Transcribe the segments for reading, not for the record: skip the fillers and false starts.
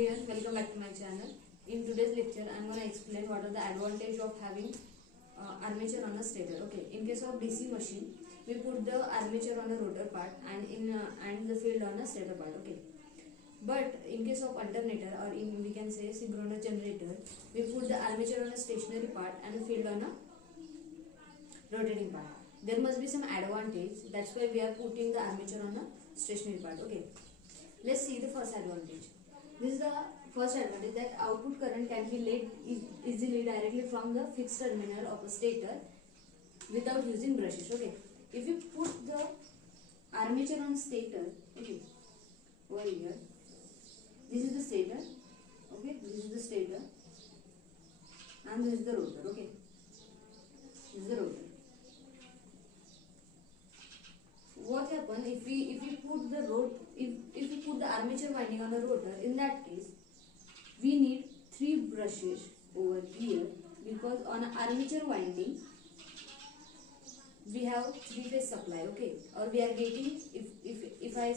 everyone, welcome back to my channel. In today's lecture, I am going to explain what are the advantage of having armature on a stator. Okay, in case of DC machine, we put the armature on a rotor part and the field on a stator part. Okay, but in case of alternator or we can say synchronous generator, we put the armature on a stationary part and the field on a rotating part. There must be some advantage. That's why we are putting the armature on a stationary part. Okay. Let's see the first advantage. This is the first advantage, that output current can be led easily directly from the fixed terminal of a stator without using brushes. Okay, if you put the armature on stator, okay, over here, this is the stator, okay, this is the stator, and this is the rotor. Okay, this is the rotor. What happens if we put the if we put the armature winding on a rotor? In that case, we need 3 brushes over here, because on an armature winding we have 3-phase supply. Okay, or we are getting, if I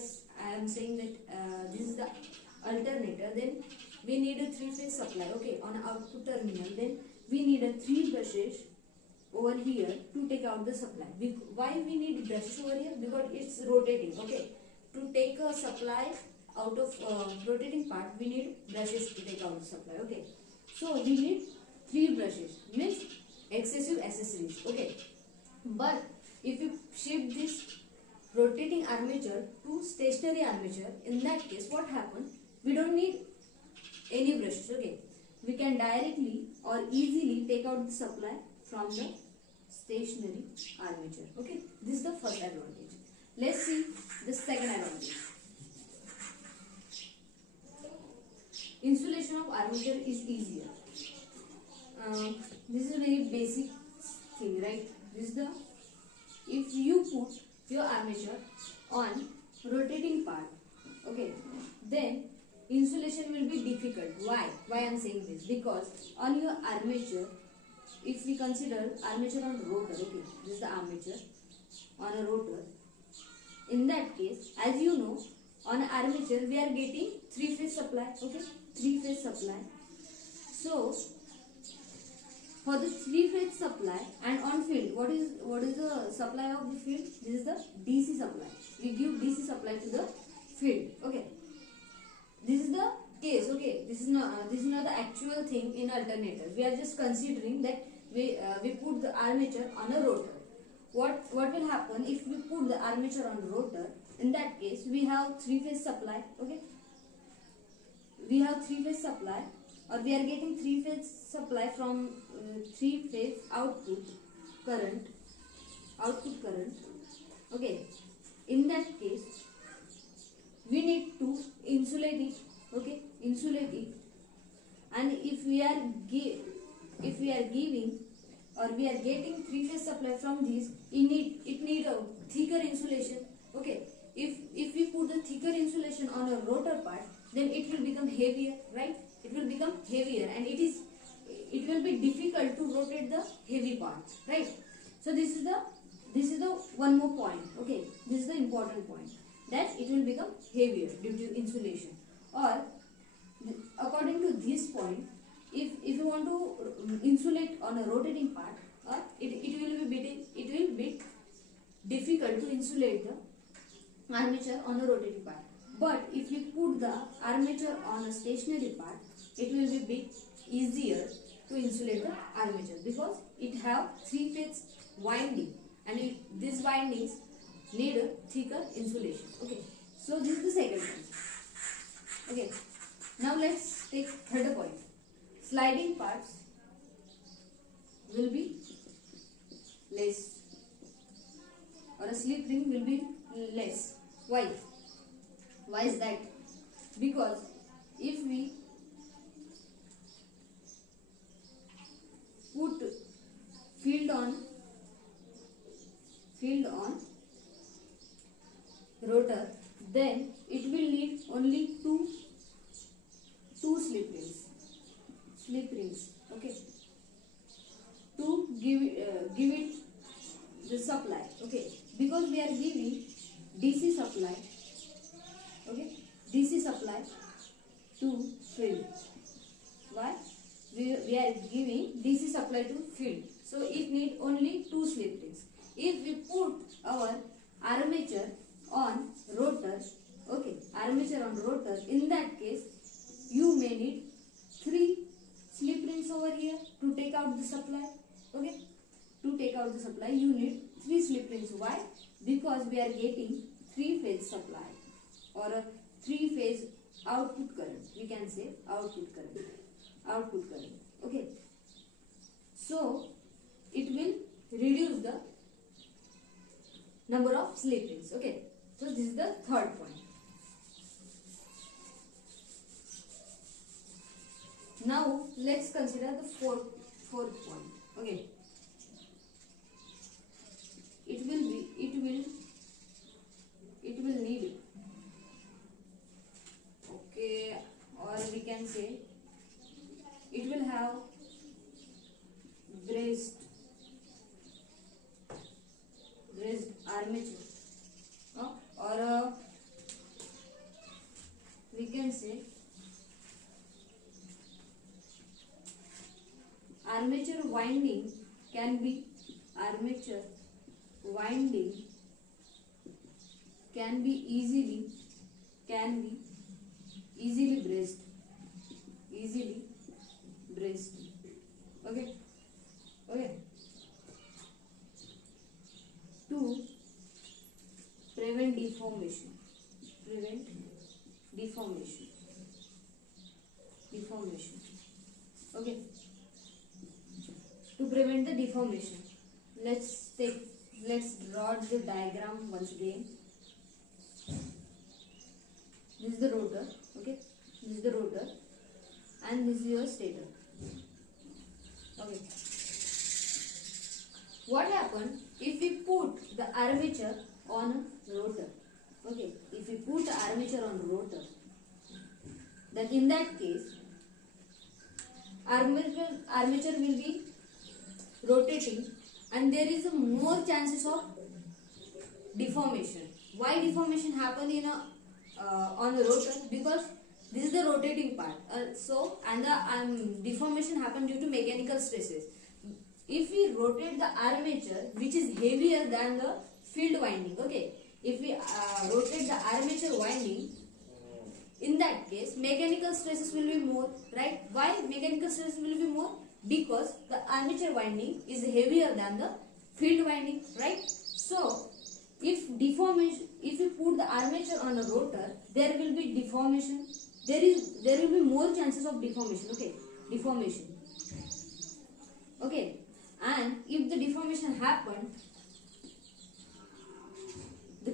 am saying that this is the alternator, then we need a 3-phase supply. Okay, on an output terminal, then we need a 3 brushes over here to take out the supply. Why we need brushes over here? Because it's rotating. Okay, to take a supply out of rotating part, we need brushes to take out the supply. Okay, so we need 3 brushes, means excessive accessories. Okay, but if you shift this rotating armature to stationary armature, in that case what happens? We don't need any brushes. Okay, we can directly or easily take out the supply from the stationary armature. Okay, this is the first advantage. Let's see the second advantage. Insulation of armature is easier. This is a very basic thing, right? This is the, if you put your armature on rotating part, okay, then insulation will be difficult. Why I am saying this? Because on your armature, if we consider armature on rotor, okay, this is the armature on a rotor. In that case, as you know, on armature we are getting 3-phase supply. Okay, 3-phase supply. So for the 3-phase supply and on field, what is the supply of the field? This is the DC supply. We give DC supply to the field. Okay, this is the case. Okay, this is not the actual thing in alternator. We are just considering that we put the armature on a rotor. What will happen if we put the armature on rotor? In that case, we have 3-phase supply. Okay, we have 3-phase supply, or we are getting 3-phase supply from 3-phase output current. Okay, in that case we need to insulate it. Okay, insulate it. And if we are giving or we are getting 3-phase supply from this, it need a thicker insulation. Okay, if we put the thicker insulation on a rotor part, then it will become heavier, right? It will become heavier, and it will be difficult to rotate the heavy parts, right? So this is the one more point. Okay, this is the important point, that it will become heavier due to insulation. Or according to this point, if you want to insulate on a rotating part, it will be difficult to insulate the armature on a rotating part. But if you put the armature on a stationary part, it will be bit easier to insulate the armature, because it have 3-phase winding, and these windings need a thicker insulation. Okay, so this is the second point. Okay, now let's take third point. Sliding parts will be less, or a slip ring will be less. Why is that? Because if we put field on rotor, then it will need only two slip rings. Okay, to give it the supply. Okay, because we are giving DC supply. Okay, DC supply field. Why? We are giving DC supply to field. So it need only 2 slip rings. If we put our armature on rotor, okay, armature on rotor, in that case you may need 3 slip rings over here to take out the supply. Okay, to take out the supply you need 3 slip rings. Why? Because we are getting 3-phase supply or a 3-phase output current. We can say output current. Okay, so it will reduce the number of slip rings. Okay, so this is the third point. Now let's consider the fourth point. Okay, it will need, okay, or we can say it will have braced armature, or we can say armature winding can be easily braced. Okay, to prevent deformation. Okay, to prevent the deformation, let's draw the diagram once again. This is the rotor. Okay, this is the rotor and this is your stator. Okay, what happens if we put the armature on rotor? Okay, if we put the armature on rotor, then in that case armature will be rotating and there is more chances of deformation. Why deformation happen in a on the rotor? Because this is the rotating part. And the deformation happen due to mechanical stresses. If we rotate the armature, which is heavier than the field winding, okay, if we rotate the armature winding, in that case mechanical stresses will be more, right? Why mechanical stresses will be more? Because the armature winding is heavier than the field winding, right? So if you put the armature on a rotor, there will be deformation. There will be more chances of deformation. Okay, and if the deformation happens, the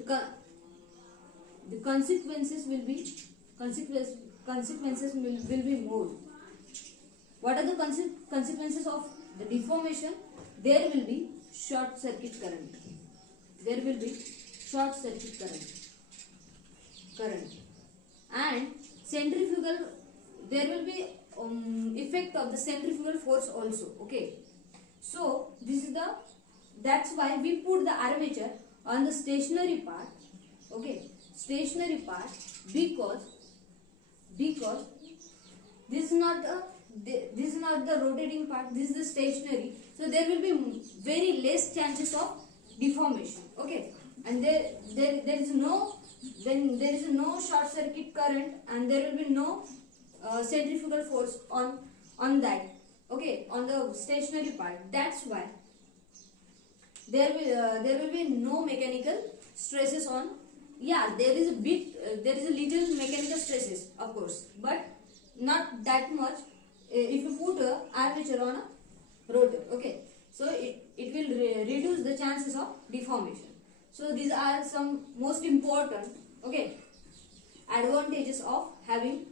consequences will be more. What are the consequences of the deformation? There will be short circuit current. And centrifugal, there will be effect of the centrifugal force also. Okay, so that's why we put the armature on the stationary part. Okay, because this is not the rotating part, this is the stationary, so there will be very less chances of deformation. Okay, and there is no short circuit current and there will be no centrifugal force on that. Okay, on the stationary part. That's why there will be no mechanical stresses on. Yeah, there is a little mechanical stresses, of course, but not that much if you put a armature on a rotor. Okay, so it will reduce the chances of deformation. So these are some most important, okay, advantages of having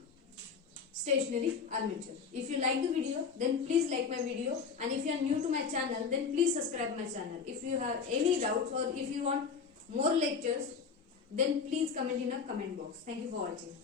stationary armature. If you like the video, then please like my video, and if you are new to my channel, then please subscribe my channel. If you have any doubts or if you want more lectures, then please comment in a comment box. Thank you for watching.